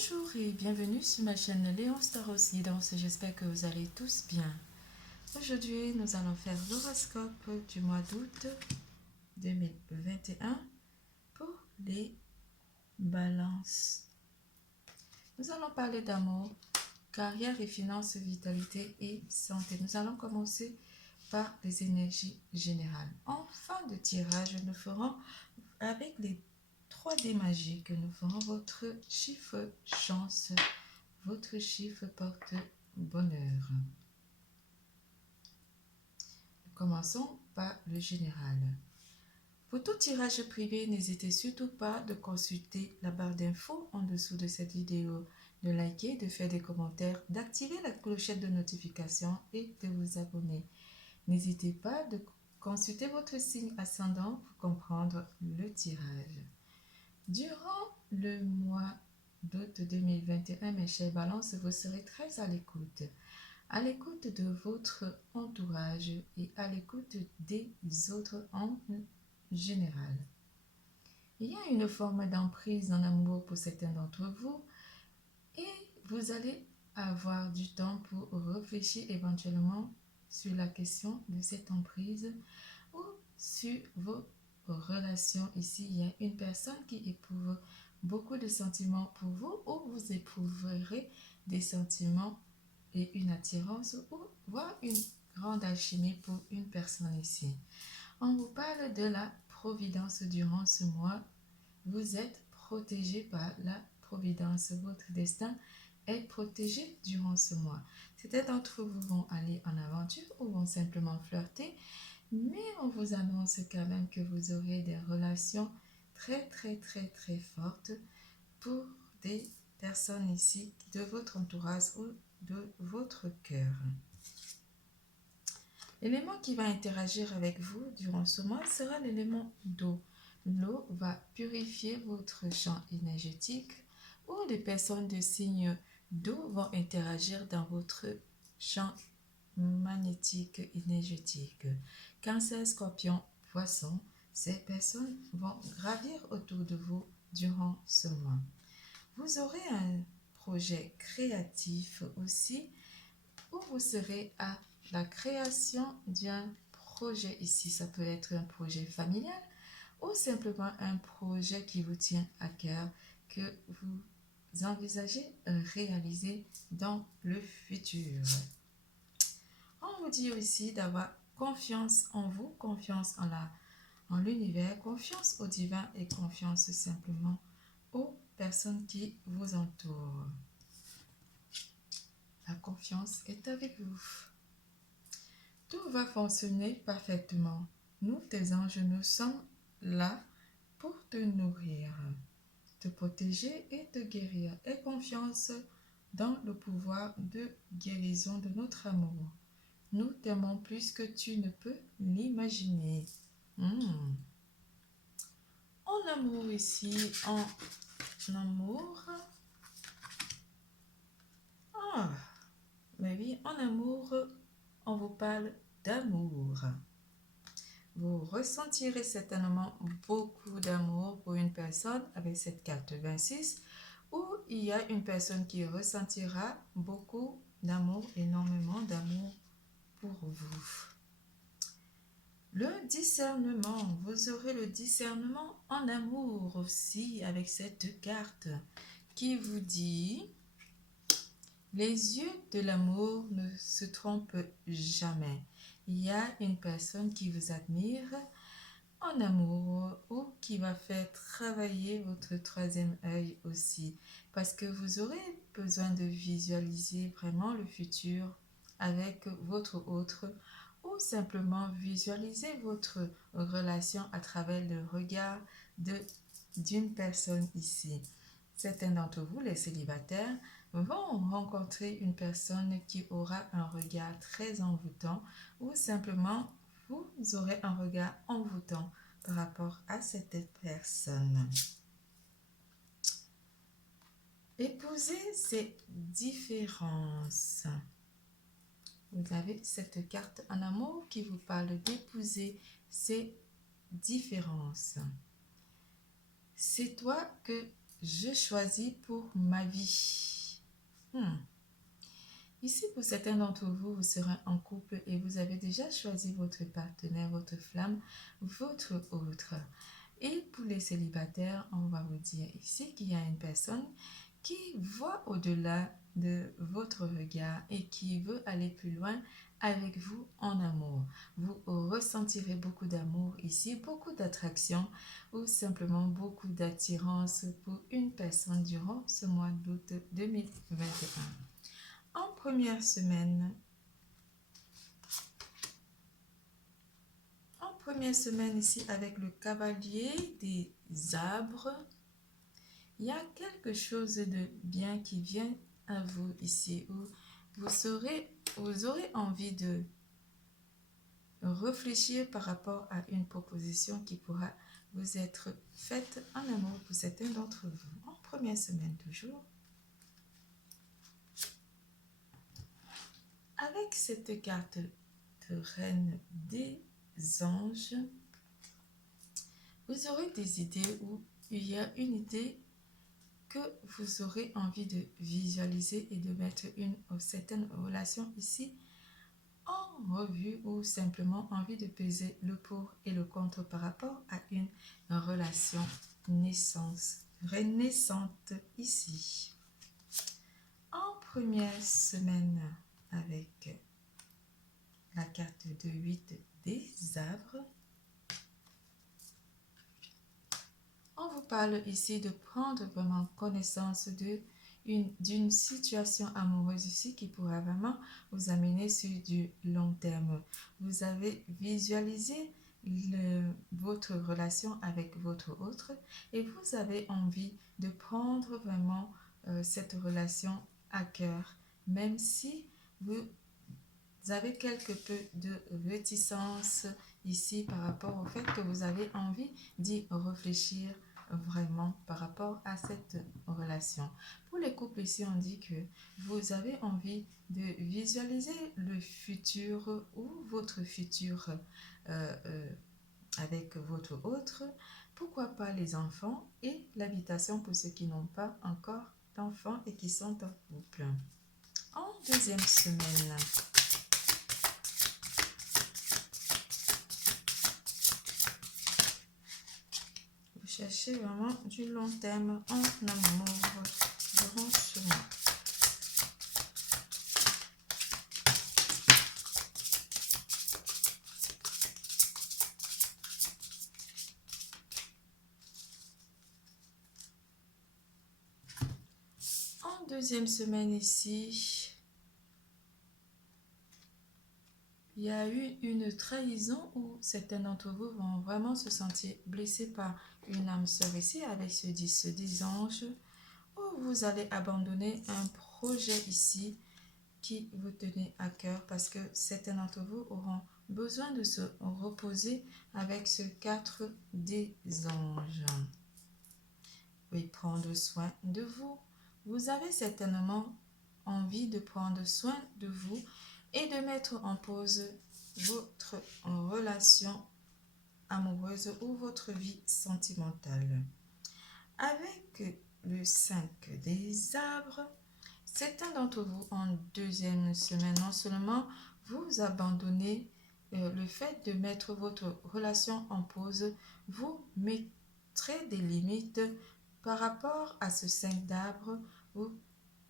Bonjour et bienvenue sur ma chaîne Léonce Tarot Guidance, j'espère que vous allez tous bien. Aujourd'hui, nous allons faire l'horoscope du mois d'août 2021 pour les balances. Nous allons parler d'amour, carrière et finances, vitalité et santé. Nous allons commencer par les énergies générales. En fin de tirage, nous ferons avec les 3D magiques, nous ferons votre chiffre chance, votre chiffre porte bonheur. Commençons par le général. Pour tout tirage privé, n'hésitez surtout pas de consulter la barre d'infos en dessous de cette vidéo, de liker, de faire des commentaires, d'activer la clochette de notification et de vous abonner. N'hésitez pas de consulter votre signe ascendant pour comprendre le tirage. Durant le mois d'août 2021, mes chers balances, vous serez très à l'écoute de votre entourage et à l'écoute des autres en général. Il y a une forme d'emprise en amour pour certains d'entre vous et vous allez avoir du temps pour réfléchir éventuellement sur la question de cette emprise ou sur vos relations. Ici, il y a une personne qui éprouve beaucoup de sentiments pour vous ou vous éprouverez des sentiments et une attirance ou voire une grande alchimie pour une personne ici. On vous parle de la providence durant ce mois. Vous êtes protégé par la providence. Votre destin est protégé durant ce mois. Certains d'entre vous vont aller en aventure ou vont simplement flirter, mais on vous annonce quand même que vous aurez des relations très fortes pour des personnes ici de votre entourage ou de votre cœur. L'élément qui va interagir avec vous durant ce mois sera l'élément d'eau. L'eau va purifier votre champ énergétique ou les personnes de signe d'eau vont interagir dans votre champ magnétique énergétique. Cancer, Scorpion, Poisson, ces personnes vont gravir autour de vous durant ce mois. Vous aurez un projet créatif aussi où vous serez à la création d'un projet ici. Ça peut être un projet familial ou simplement un projet qui vous tient à cœur que vous envisagez réaliser dans le futur. On vous dit aussi d'avoir confiance en vous, confiance en l'univers, confiance au divin et confiance simplement aux personnes qui vous entourent. La confiance est avec vous. Tout va fonctionner parfaitement. Nous, tes anges, nous sommes là pour te nourrir, te protéger et te guérir. Aie confiance dans le pouvoir de guérison de notre amour. Nous t'aimons plus que tu ne peux l'imaginer. En amour ici, en amour. Mais oui, en amour, on vous parle d'amour. Vous ressentirez certainement beaucoup d'amour pour une personne avec cette carte 26, où il y a une personne qui ressentira beaucoup d'amour, énormément d'amour pour vous. Le discernement, vous aurez le discernement en amour aussi avec cette carte qui vous dit: les yeux de l'amour ne se trompent jamais. Il y a une personne qui vous admire en amour ou qui va faire travailler votre troisième œil aussi, parce que vous aurez besoin de visualiser vraiment le futur avec votre autre ou simplement visualiser votre relation à travers le regard d'une personne ici. Certains d'entre vous, les célibataires, vont rencontrer une personne qui aura un regard très envoûtant ou simplement vous aurez un regard envoûtant par rapport à cette personne. Épousez ces différences. Vous avez cette carte en amour qui vous parle d'épouser ces différences. C'est toi que je choisis pour ma vie. Ici, pour certains d'entre vous, vous serez en couple et vous avez déjà choisi votre partenaire, votre flamme, votre autre. Et pour les célibataires, on va vous dire ici qu'il y a une personne qui voit au-delà de votre regard et qui veut aller plus loin avec vous en amour. Vous ressentirez beaucoup d'amour ici, beaucoup d'attraction ou simplement beaucoup d'attirance pour une personne durant ce mois d'août 2021. En première semaine, ici avec le cavalier des arbres, il y a quelque chose de bien qui vient à vous ici où vous aurez envie de réfléchir par rapport à une proposition qui pourra vous être faite en amour pour certains d'entre vous. En première semaine toujours. Avec cette carte de reine des anges, vous aurez des idées où il y a une idée que vous aurez envie de visualiser et de mettre une certaine relation ici en revue ou simplement envie de peser le pour et le contre par rapport à une relation renaissante ici. En première semaine avec la carte de 8 des arbres, on vous parle ici de prendre vraiment connaissance d'une situation amoureuse ici qui pourra vraiment vous amener sur du long terme. Vous avez visualisé votre relation avec votre autre et vous avez envie de prendre vraiment cette relation à cœur, même si vous avez quelque peu de réticence ici par rapport au fait que vous avez envie d'y réfléchir vraiment par rapport à cette relation. Pour les couples ici, on dit que vous avez envie de visualiser le futur ou votre futur avec votre autre, pourquoi pas les enfants et l'habitation pour ceux qui n'ont pas encore d'enfants et qui sont en couple. En deuxième semaine, cherchez vraiment du long terme en amour durant ce mois. En deuxième semaine ici, il y a eu une trahison où certains d'entre vous vont vraiment se sentir blessés par une âme sœur ici avec ce 10 anges, où vous allez abandonner un projet ici qui vous tenait à cœur parce que certains d'entre vous auront besoin de se reposer avec ce 4 des anges. Oui, prendre soin de vous. Vous avez certainement envie de prendre soin de vous et de mettre en pause votre relation amoureuse ou votre vie sentimentale. Avec le 5 des arbres, certains d'entre vous en deuxième semaine, non seulement vous abandonnez le fait de mettre votre relation en pause, vous mettrez des limites par rapport à ce 5 d'arbres. Vous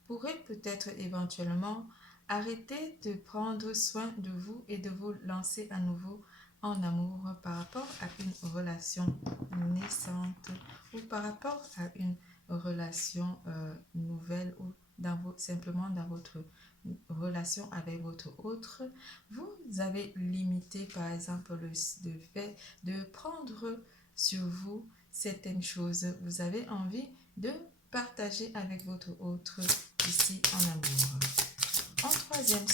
pourrez peut-être éventuellement arrêter de prendre soin de vous et de vous lancer à nouveau en amour par rapport à une relation naissante ou par rapport à une relation nouvelle ou simplement dans votre relation avec votre autre. Vous avez limité par exemple le fait de prendre sur vous certaines choses. Vous avez envie de partager avec votre autre ici en amour. En troisième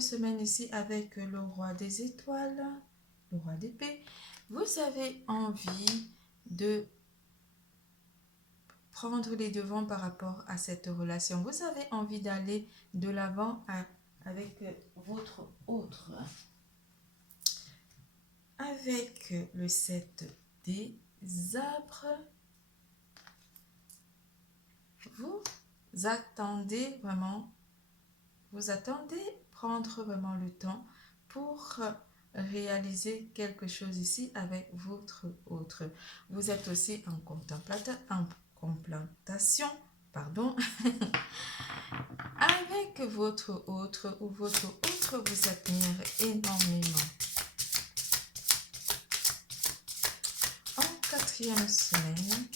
semaine, ici avec le roi des étoiles, le roi d'épée, vous avez envie de prendre les devants par rapport à cette relation. Vous avez envie d'aller de l'avant avec votre autre. Avec le 7 des arbres, vous attendez prendre vraiment le temps pour réaliser quelque chose ici avec votre autre. Vous êtes aussi en complantation, pardon, avec votre autre ou votre autre vous admire énormément. En 4e semaine,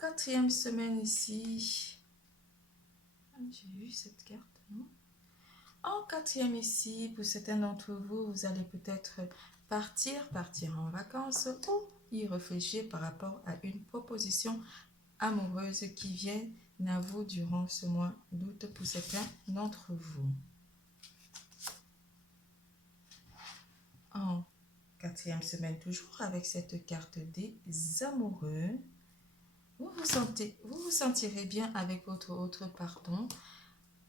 quatrième semaine ici, j'ai vu cette carte, non? En 4e ici, pour certains d'entre vous, vous allez peut-être partir en vacances ou y réfléchir par rapport à une proposition amoureuse qui vient à vous durant ce mois d'août pour certains d'entre vous. En 4e semaine, toujours avec cette carte des amoureux, vous vous sentirez bien avec votre autre, pardon,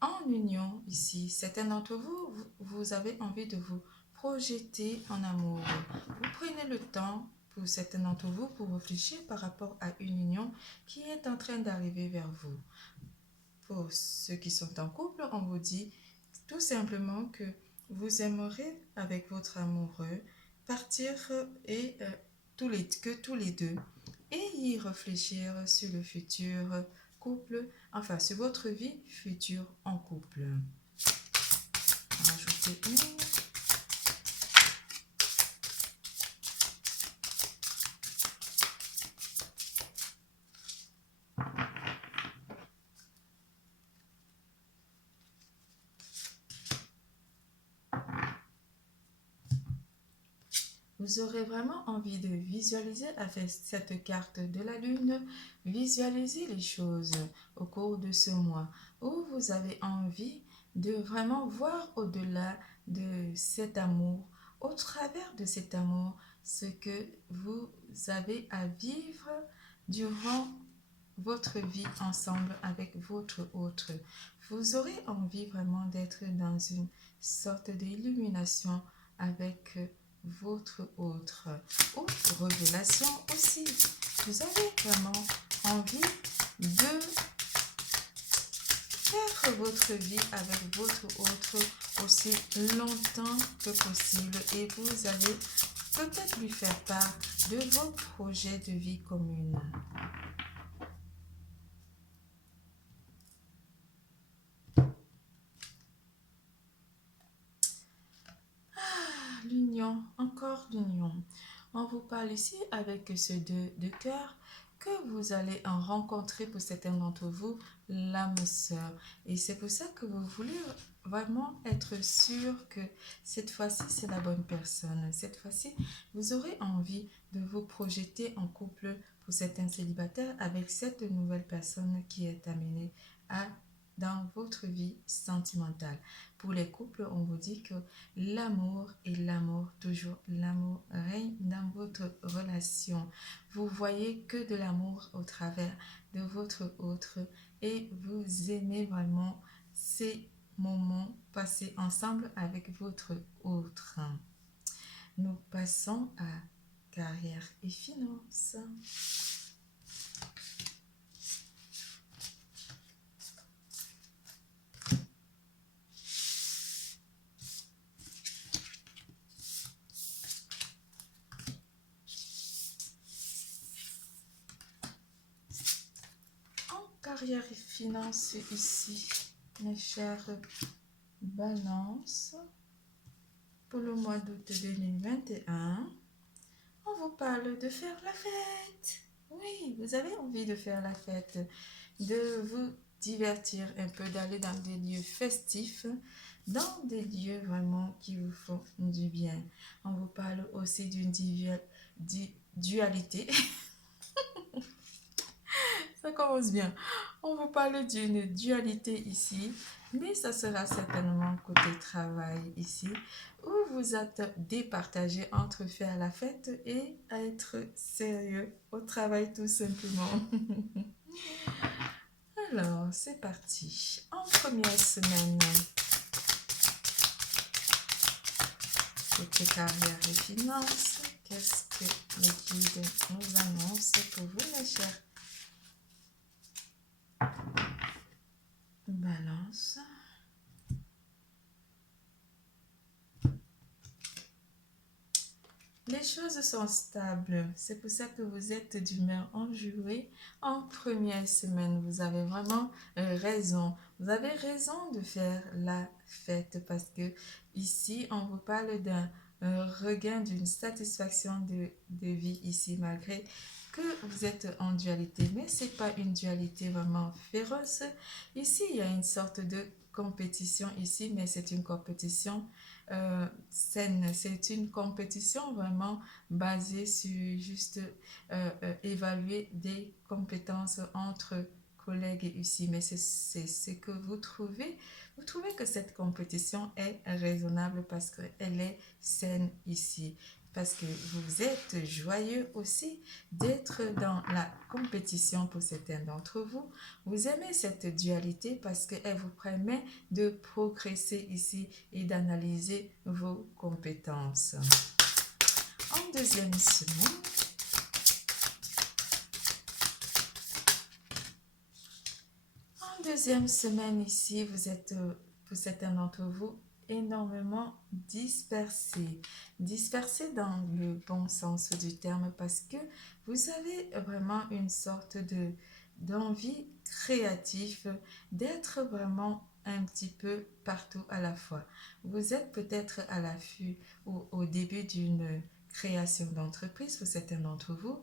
en union ici. Certains d'entre vous, vous avez envie de vous projeter en amour. Vous prenez le temps, pour certains d'entre vous, pour réfléchir par rapport à une union qui est en train d'arriver vers vous. Pour ceux qui sont en couple, on vous dit tout simplement que vous aimerez avec votre amoureux partir et tous les deux et y réfléchir sur le futur couple, enfin sur votre vie future en couple. Rajoutez une. Vous aurez vraiment envie de visualiser avec cette carte de la lune, visualiser les choses au cours de ce mois où vous avez envie de vraiment voir au-delà de cet amour, au travers de cet amour, ce que vous avez à vivre durant votre vie ensemble avec votre autre. Vous aurez envie vraiment d'être dans une sorte d'illumination avec votre autre ou révélation aussi. Vous avez vraiment envie de faire votre vie avec votre autre aussi longtemps que possible et vous allez peut-être lui faire part de vos projets de vie commune. L'union, encore l'union. On vous parle ici avec ce 2 de cœur que vous allez en rencontrer pour certains d'entre vous l'âme sœur. Et c'est pour ça que vous voulez vraiment être sûr que cette fois-ci c'est la bonne personne. Cette fois-ci, vous aurez envie de vous projeter en couple pour certains célibataires avec cette nouvelle personne qui est amenée dans votre vie sentimentale. Pour les couples, on vous dit que l'amour et l'amour, toujours l'amour règne dans votre relation. Vous voyez que de l'amour au travers de votre autre et vous aimez vraiment ces moments passés ensemble avec votre autre. Nous passons à carrière et finances. Carrière et finances ici, mes chères balances, pour le mois d'août 2021, on vous parle de faire la fête. Oui, vous avez envie de faire la fête, de vous divertir un peu, d'aller dans des lieux festifs, dans des lieux vraiment qui vous font du bien. On vous parle aussi d'une dualité. Ça commence bien. On vous parle d'une dualité ici, mais ça sera certainement côté travail ici, où vous êtes départagé entre faire la fête et être sérieux au travail tout simplement. Alors, c'est parti. En première semaine, côté carrière et finances, qu'est-ce que le guide nous annonce pour vous, mes chers Balance? Les choses sont stables. C'est pour ça que vous êtes d'humeur enjouée. En première semaine, vous avez vraiment raison. Vous avez raison de faire la fête parce que ici, on vous parle d'un regain, d'une satisfaction de vie ici, malgré que vous êtes en dualité. Mais ce n'est pas une dualité vraiment féroce. Ici, il y a une sorte de compétition ici, mais c'est une compétition saine. C'est une compétition vraiment basée sur juste évaluer des compétences entre collègues ici. Mais c'est ce que vous trouvez. Vous trouvez que cette compétition est raisonnable parce qu'elle est saine ici. Parce que vous êtes joyeux aussi d'être dans la compétition pour certains d'entre vous. Vous aimez cette dualité parce qu'elle vous permet de progresser ici et d'analyser vos compétences. En deuxième semaine, ici, vous êtes, pour certains d'entre vous, énormément dispersés. Dispersés dans le bon sens du terme parce que vous avez vraiment une sorte d'envie créative d'être vraiment un petit peu partout à la fois. Vous êtes peut-être à l'affût ou au début d'une création d'entreprise pour certains d'entre vous,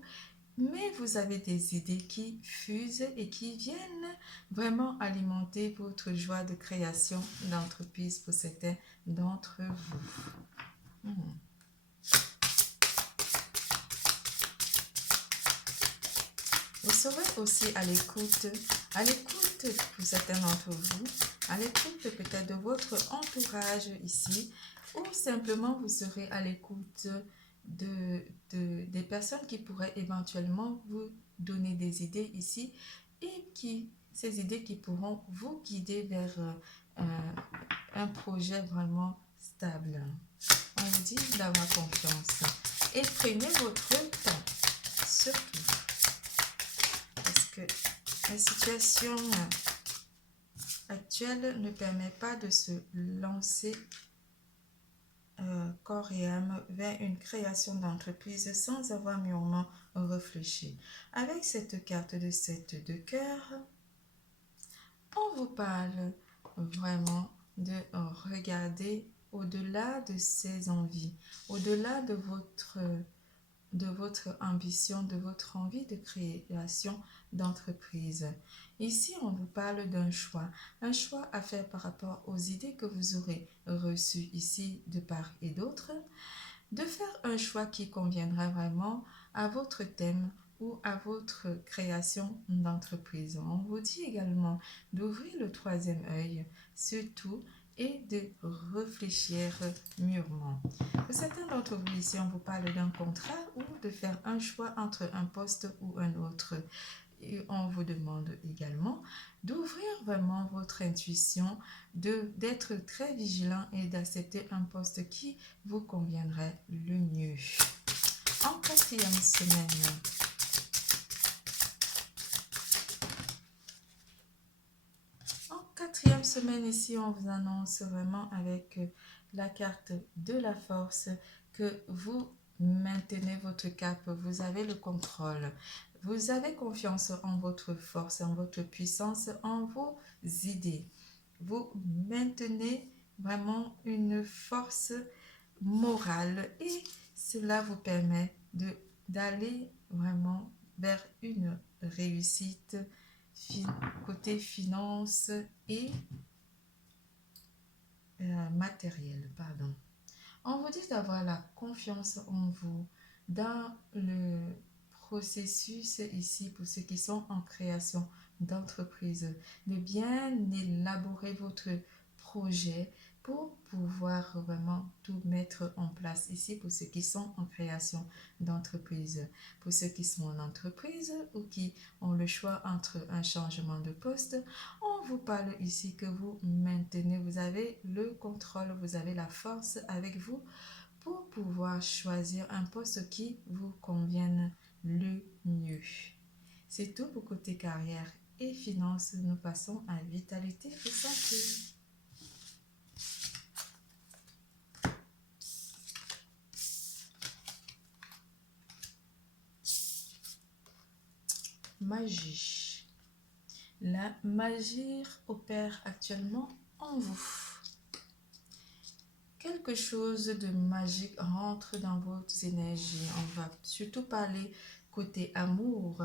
mais vous avez des idées qui fusent et qui viennent vraiment alimenter votre joie de création d'entreprise pour certains d'entre vous. Vous serez aussi à l'écoute pour certains d'entre vous, à l'écoute peut-être de votre entourage ici, ou simplement vous serez à l'écoute des personnes qui pourraient éventuellement vous donner des idées ici et ces idées qui pourront vous guider vers un projet vraiment stable. On vous dit d'avoir confiance et prenez votre temps, surtout. Parce que la situation actuelle ne permet pas de se lancer corps et âme vers une création d'entreprise sans avoir mûrement réfléchi. Avec cette carte de 7 de cœur, on vous parle vraiment de regarder au-delà de ses envies, au-delà de votre ambition, de votre envie de création d'entreprise. Ici, on vous parle d'un choix à faire par rapport aux idées que vous aurez reçues ici de part et d'autre, de faire un choix qui conviendra vraiment à votre thème ou à votre création d'entreprise. On vous dit également d'ouvrir le troisième œil, surtout, et de réfléchir mûrement. Pour certains d'entre vous ici, on vous parle d'un contrat ou de faire un choix entre un poste ou un autre. Et on vous demande également d'ouvrir vraiment votre intuition, d'être très vigilant et d'accepter un poste qui vous conviendrait le mieux. En quatrième semaine, ici, on vous annonce vraiment avec la carte de la force que vous maintenez votre cap, vous avez le contrôle, vous avez confiance en votre force, en votre puissance, en vos idées. Vous maintenez vraiment une force morale et cela vous permet d'aller vraiment vers une réussite côté finance et matériel. On vous dit d'avoir la confiance en vous, dans le processus ici pour ceux qui sont en création d'entreprise, de bien élaborer votre projet pour pouvoir vraiment tout mettre en place ici pour ceux qui sont en création d'entreprise. Pour ceux qui sont en entreprise ou qui ont le choix entre un changement de poste, on vous parle ici que vous maintenez, vous avez le contrôle, vous avez la force avec vous pour pouvoir choisir un poste qui vous convienne le mieux. C'est tout pour côté carrière et finances. Nous passons à vitalité et santé. Magie. La magie opère actuellement en vous. Quelque chose de magique rentre dans votre énergie. On va surtout parler côté amour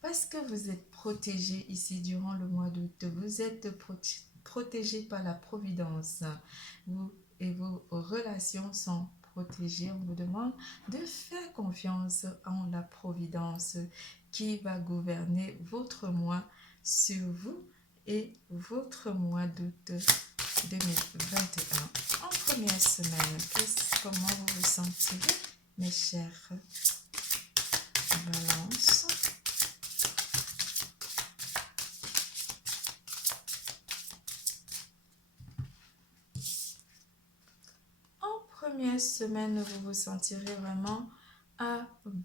parce que vous êtes protégé ici durant le mois d'août. Vous êtes protégé par la providence. Vous et vos relations sont protégées. On vous demande de faire confiance en la providence qui va gouverner votre mois sur vous et votre mois d'août 2021. En première semaine, comment vous vous sentirez, mes chers Balance? En première semaine, vous vous sentirez vraiment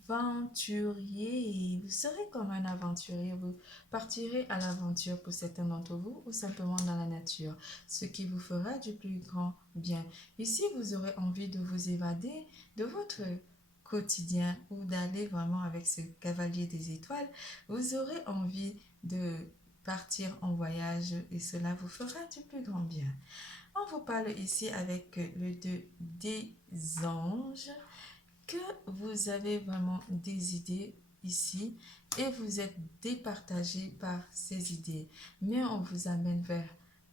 aventurier. Vous serez comme un aventurier. Vous partirez à l'aventure pour certains d'entre vous ou simplement dans la nature, ce qui vous fera du plus grand bien. Ici, vous aurez envie de vous évader de votre quotidien ou d'aller vraiment avec ce cavalier des étoiles. Vous aurez envie de partir en voyage et cela vous fera du plus grand bien. On vous parle ici avec le 2 des anges que vous avez vraiment des idées ici et vous êtes départagé par ces idées. Mais on vous amène vers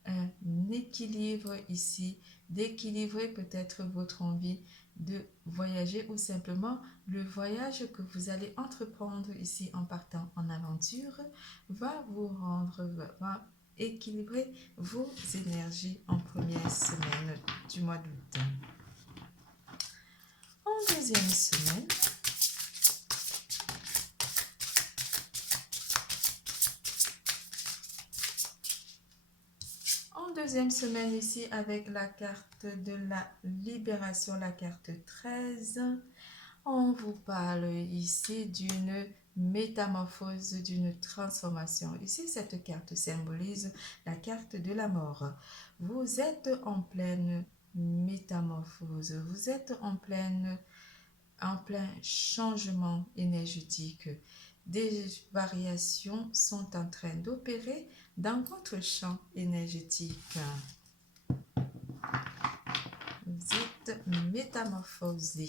un équilibre ici, d'équilibrer peut-être votre envie de voyager ou simplement le voyage que vous allez entreprendre ici en partant en aventure va vous rendre, va équilibrer vos énergies en première semaine du mois d'août. En deuxième semaine, ici avec la carte de la libération, la carte 13, on vous parle ici d'une métamorphose, d'une transformation. Ici, cette carte symbolise la carte de la mort. Vous êtes en pleine métamorphose, vous êtes en plein changement énergétique. Des variations sont en train d'opérer dans votre champ énergétique. Vous êtes métamorphosé.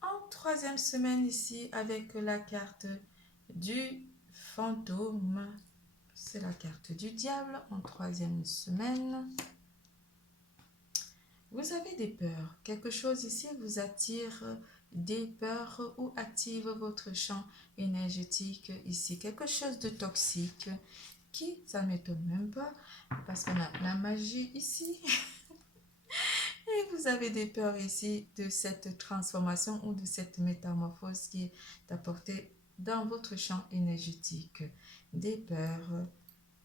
En troisième semaine, ici avec la carte du fantôme, c'est la carte du diable. En troisième semaine, vous avez des peurs. Quelque chose ici vous attire des peurs ou active votre champ énergétique ici. Quelque chose de toxique qui, ça ne m'étonne même pas parce qu'on a la magie ici. Et vous avez des peurs ici de cette transformation ou de cette métamorphose qui est apportée dans votre champ énergétique. Des peurs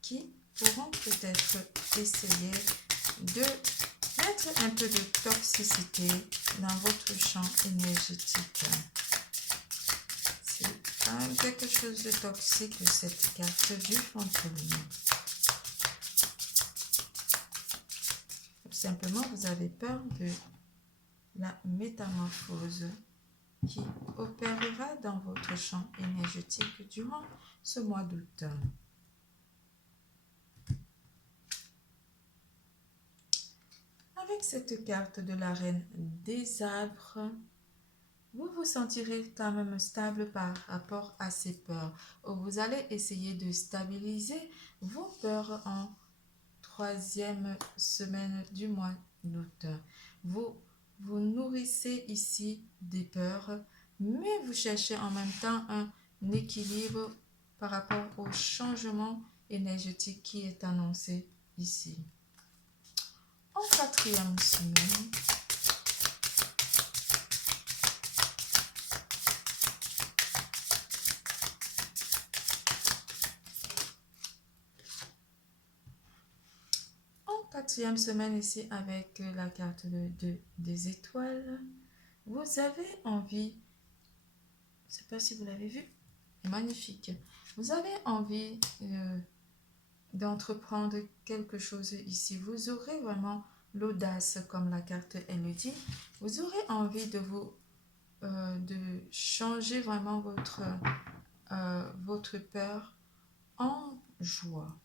qui pourront peut-être essayer de mettre un peu de toxicité dans votre champ énergétique. C'est quelque chose de toxique, cette carte du fantôme. Simplement, vous avez peur de la métamorphose qui opérera dans votre champ énergétique durant ce mois d'août. Avec cette carte de la reine des arbres, vous vous sentirez quand même stable par rapport à ces peurs. Vous allez essayer de stabiliser vos peurs en troisième semaine du mois d'août. Vous vous nourrissez ici des peurs, mais vous cherchez en même temps un équilibre par rapport au changement énergétique qui est annoncé ici. En quatrième semaine, ici avec la carte des étoiles, vous avez envie, je ne sais pas si vous l'avez vu, magnifique, vous avez envie d'entreprendre quelque chose ici. Vous aurez vraiment l'audace, comme la carte elle le dit. Vous aurez envie de changer vraiment votre peur en joie.